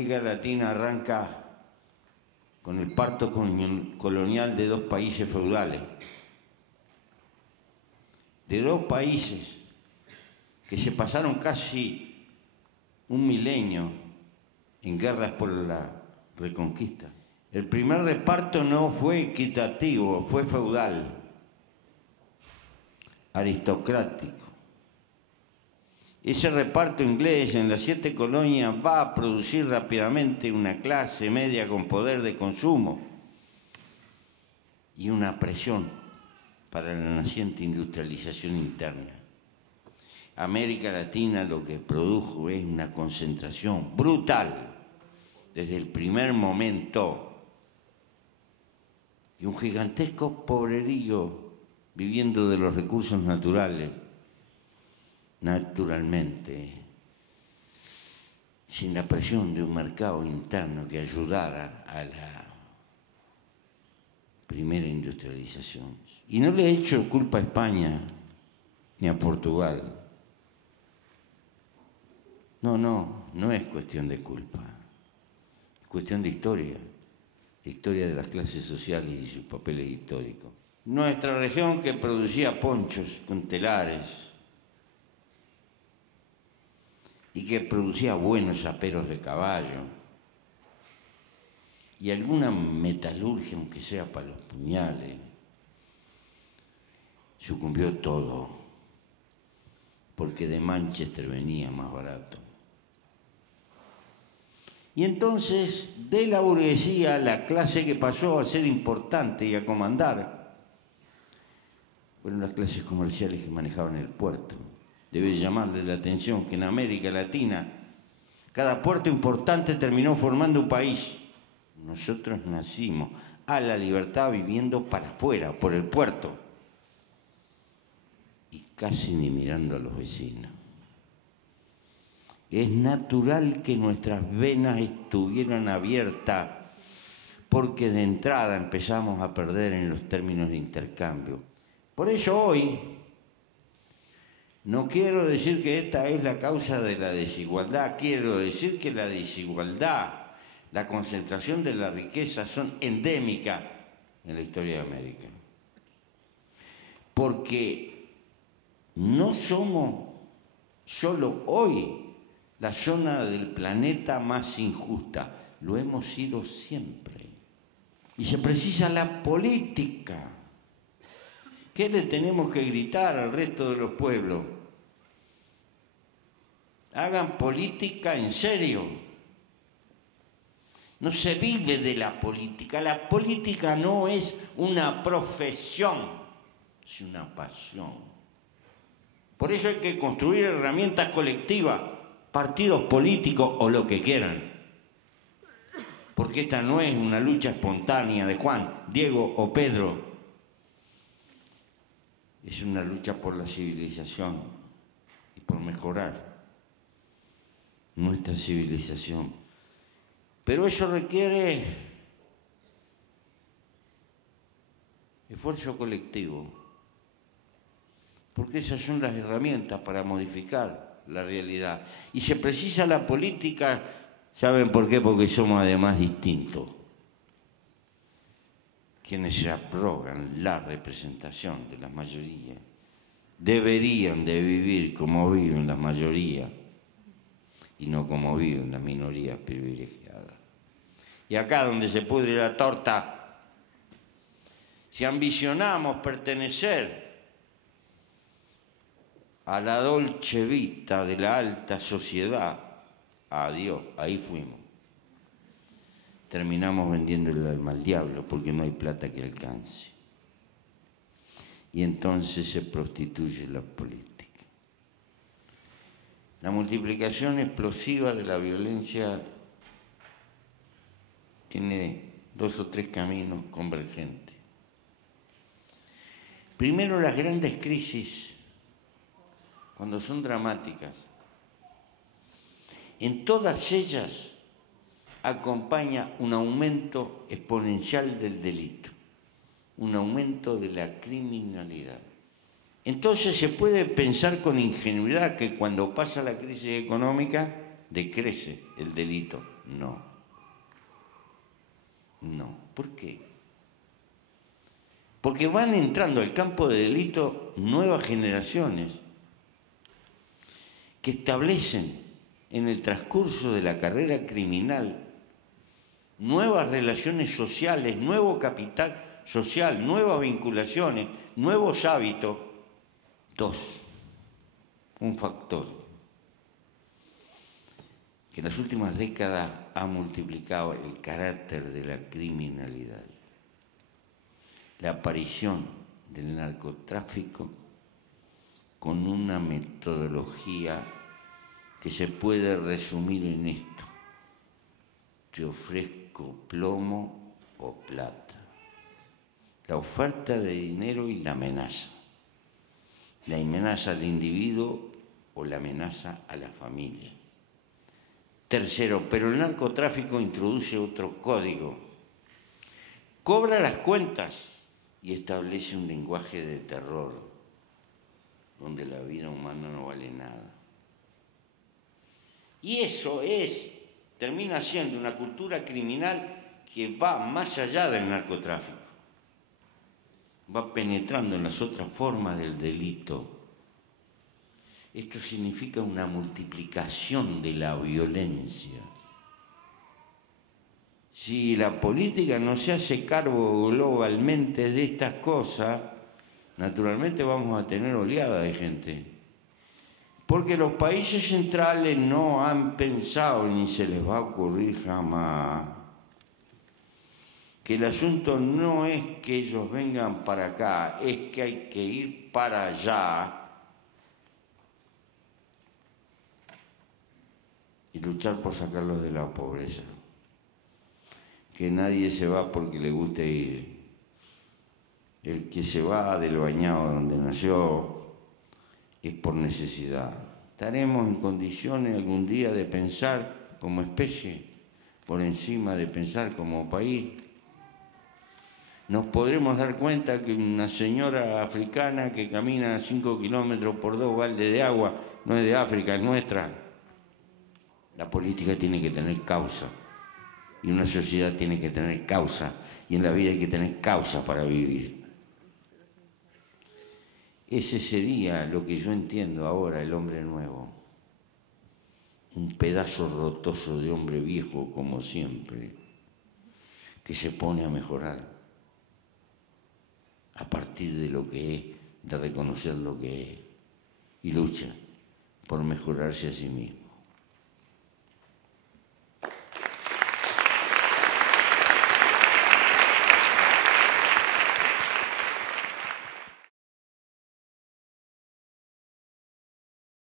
América Latina arranca con el parto colonial de dos países feudales, de dos países que se pasaron casi un milenio en guerras por la reconquista. El primer reparto no fue equitativo, fue feudal, aristocrático. Ese reparto inglés en las 7 colonias va a producir rápidamente una clase media con poder de consumo y una presión para la naciente industrialización interna. América Latina lo que produjo es una concentración brutal desde el primer momento y un gigantesco pobrerío viviendo de los recursos naturales, naturalmente, sin la presión de un mercado interno que ayudara a la primera industrialización. Y no le he hecho culpa a España ni a Portugal. No es cuestión de culpa, es cuestión de historia de las clases sociales y sus papeles históricos. Nuestra región que producía ponchos con telares y que producía buenos aperos de caballo y alguna metalurgia, aunque sea para los puñales, sucumbió todo, porque de Manchester venía más barato. Y entonces, de la burguesía, la clase que pasó a ser importante y a comandar, fueron las clases comerciales que manejaban el puerto. Debe llamarle la atención que en América Latina cada puerto importante terminó formando un país. Nosotros nacimos a la libertad viviendo para afuera, por el puerto, y casi ni mirando a los vecinos. Es natural que nuestras venas estuvieran abiertas porque de entrada empezamos a perder en los términos de intercambio. Por eso hoy no quiero decir que esta es la causa de la desigualdad, quiero decir que la desigualdad, la concentración de la riqueza son endémicas en la historia de América. Porque no somos solo hoy la zona del planeta más injusta, lo hemos sido siempre. Y se precisa la política. ¿Qué le tenemos que gritar al resto de los pueblos? Hagan política en serio. No se vive de la política. La política no es una profesión, es una pasión. Por eso hay que construir herramientas colectivas, partidos políticos o lo que quieran. Porque esta no es una lucha espontánea de Juan, Diego o Pedro. Es una lucha por la civilización y por mejorar nuestra civilización. Pero eso requiere esfuerzo colectivo, porque esas son las herramientas para modificar la realidad. Y se precisa la política, ¿saben por qué? Porque somos además distintos. Quienes se abrogan la representación de la mayoría deberían de vivir como viven las mayorías y no como viven las minorías privilegiadas. Y acá donde se pudre la torta, si ambicionamos pertenecer a la dolce vita de la alta sociedad, adiós, ahí fuimos. Terminamos vendiendo el alma al diablo porque no hay plata que alcance. Y entonces se prostituye la política. La multiplicación explosiva de la violencia tiene 2 o 3 caminos convergentes. Primero, las grandes crisis, cuando son dramáticas, en todas ellas acompaña un aumento exponencial del delito, un aumento de la criminalidad. Entonces se puede pensar con ingenuidad que cuando pasa la crisis económica decrece el delito. No. No. ¿Por qué? Porque van entrando al campo de delito nuevas generaciones que establecen en el transcurso de la carrera criminal nuevas relaciones sociales, nuevo capital social, nuevas vinculaciones, nuevos hábitos. Dos, un factor que en las últimas décadas ha multiplicado el carácter de la criminalidad. La aparición del narcotráfico con una metodología que se puede resumir en esto: te ofrezco plomo o plata. La oferta de dinero y la amenaza. La amenaza al individuo o la amenaza a la familia. Tercero, pero el narcotráfico introduce otro código. Cobra las cuentas y establece un lenguaje de terror, donde la vida humana no vale nada. Y eso termina siendo una cultura criminal que va más allá del narcotráfico. Va penetrando en las otras formas del delito. Esto significa una multiplicación de la violencia. Si la política no se hace cargo globalmente de estas cosas, naturalmente vamos a tener oleada de gente. Porque los países centrales no han pensado, ni se les va a ocurrir jamás, que el asunto no es que ellos vengan para acá, es que hay que ir para allá y luchar por sacarlos de la pobreza. Que nadie se va porque le guste ir. El que se va del bañado donde nació es por necesidad. ¿Estaremos en condiciones algún día de pensar como especie por encima de pensar como país? Nos podremos dar cuenta que una señora africana que camina 5 kilómetros por 2 baldes de agua no es de África, es nuestra. La política tiene que tener causa y una sociedad tiene que tener causa y en la vida hay que tener causa para vivir. Ese sería lo que yo entiendo ahora, el hombre nuevo. Un pedazo rotoso de hombre viejo como siempre, que se pone a mejorar a partir de lo que es, de reconocer lo que es y lucha por mejorarse a sí mismo.